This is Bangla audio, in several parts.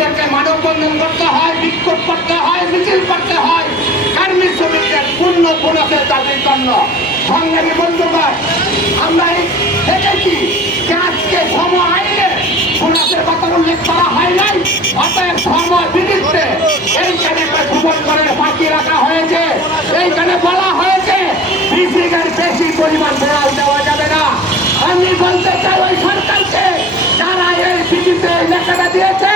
আমাদেরকে মানববন্ধন করতে হয়, বিক্ষোভ করতে হয়, মিছিল করতে হয়। কার্মিক শ্রমিকদের পূর্ণ বোনাসের দাবির জন্য। সংগ্রামী বন্ধুগণ, আমরা দেখেছি যে আজকে সম আইনে বোনাসের কথা উল্লেখ করা হয় নাই। অতএব ধর্ম বিরুদ্ধে এইখানে একটা ভুবন করে ফাঁকি রাখা হয়েছে। এইখানে বলা হয়েছে বিসিকের বেশি পরিমাণ বোনাস দেওয়া যাবে না। আমি বলতে চাই ওই সরকারকে, যারা এই বিচিতে লেখাটা দিয়েছে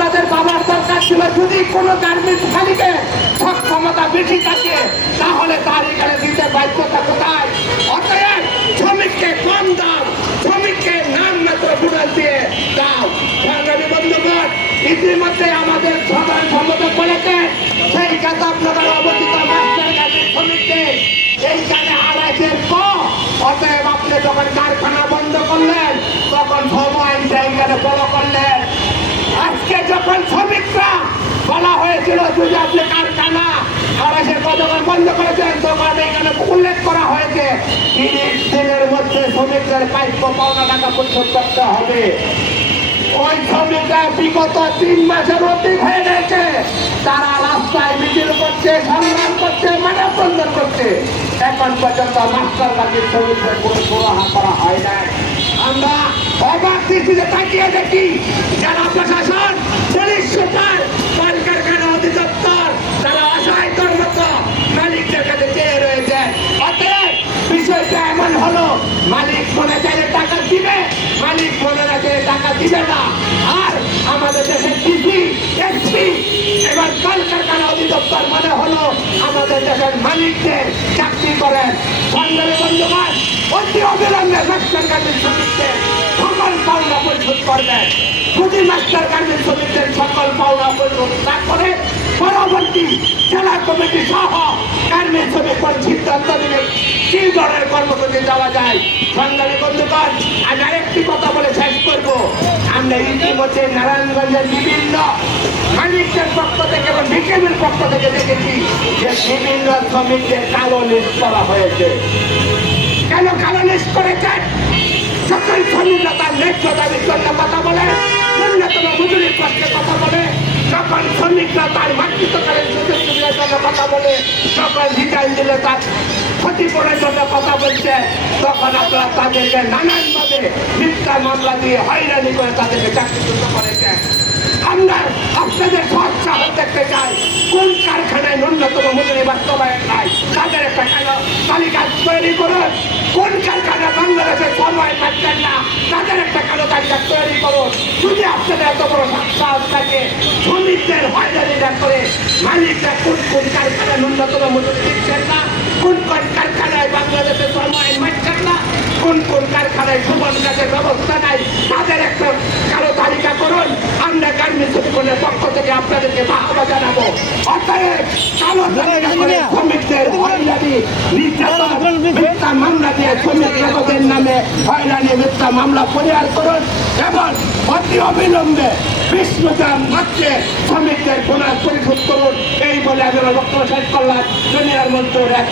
আপনাদের বাবার দরকার ছিল, যদি কোনো গার্মেন্টস খালিকে সক্ষমতা বেশি থাকে, তাহলে তার এখানে দিতে বাধ্যতা কোথায়? অতএব শ্রমিককে কম দাম শ্রমিককে নাম মাত্র বুড়াল দিয়ে দাও। সংগ্রামী বন্ধুগণ, ইতিমধ্যে আমাদের হয়েছিল যদি আপনি কারখানা। আড়াইশের কতক্ষণ বন্ধ করেছেন তখন এখানে উল্লেখ করা হয়েছে। তিরিশ দিনের মধ্যে শ্রমিকদের প্রাপ্য পাওনা টাকা পরিশোধ করতে হবে। ওই শ্রমিকরা বিগত তিন মাসের অধিক হয়ে গেছে তারা রাস্তায় মিছিল করছে, সংগ্রাম করছে মানে মানববন্ধন করছে। এখন পর্যন্ত মাস্টার বাকির শ্রমিকদের কোনো সুরাহা করা হয় নাই। আমরা অবাক দৃষ্টিতে তাকিয়ে দেখি যারা প্রশাসন, পুলিশ অধিদপ্তর মনে হলো আমাদের দেশের মালিকদের চাকরি করেন সন্ধানে বন্ধুবান অতি অবিলম্বে মাস্টার গার্মেন্ট শ্রমিকদের সকল পাওনা পরিশোধ করবেন যদি মাস্টার গার্মেন্ট শ্রমিকদের সকল পাওনা পরিশোধ। না করে পরবর্তী জেলা কমিটি সহ গার্মেন্ট শ্রমিক সিদ্ধান্ত নেবে কি ধরনের কর্মসূচি দেওয়া যায়? সংগ্রামী বন্ধুগণ আজ আরেকটি কথা বলে শেষ করব। আমরা ইতিমধ্যে নারায়ণগঞ্জের বিভিন্ন বিকেলের পক্ষ থেকে দেখেছি যে বিভিন্ন শ্রমিকদের কালো লিস্ট করা হয়েছে। কেন কালো লিস্ট করেছেন সকল শ্রমিকরা তার ন্যায্য দাবির জন্য কথা বলে, ন্যূনতম মজুরির পক্ষে কথা বলে, যখন শ্রমিকরা তার মাতৃত্বকালীন সুযোগ সুবিধার জন্য কথা বলে, যখন রিটার্ন দিলে তার ক্ষতিপূরণের জন্য কথা বলছে, তখন আপনারা তাদেরকে নানানভাবে মিথ্যা মামলা দিয়ে হয়রানি করে তাদেরকে চাকরিচ্যুত করেছেন। আমরা আপনাদের সাহস দেখতে চাই। কোন কারখানায় ন্যূনতম মজুরি বাস্তবায়ন নাই তাদের একটা তালিকা তৈরি করুন। কোন কারখানা বাংলাদেশের সময় পাচ্ছেন না? তাদের একটা কালো তালিকা তৈরি করুন। যদি আপনাদের এত বড় সাহস থাকে, শ্রমিকদের হয়রানিটা করে মালিকরা কোন কোন কারখানায় ন্যূনতম মজুরি দিচ্ছেন না? কোন কোন কারখানায় বাংলাদেশের সময় মারছেন না? কোন কোন কারখানায় সুবন কাজের ব্যবস্থা নাই? তাদের একটা পক্ষ থেকে আপনাদেরকে বাহবা জানাব। অতএব কালো শ্রমিকদের হয়রানি নির্যাতন মিথ্যা মামলা দিয়ে শ্রমিক জগতের নামে হয়রানি মিথ্যা মামলা পরিহার করুন এবং অতি অবিলম্বে বিষ্ণুদান মাত্রে শ্রমিকদের বোনাস পরিশোধ করুন। এই বলে আমি বক্তব্য শেষ করলাম। দুনিয়ার মন্ত্রের এক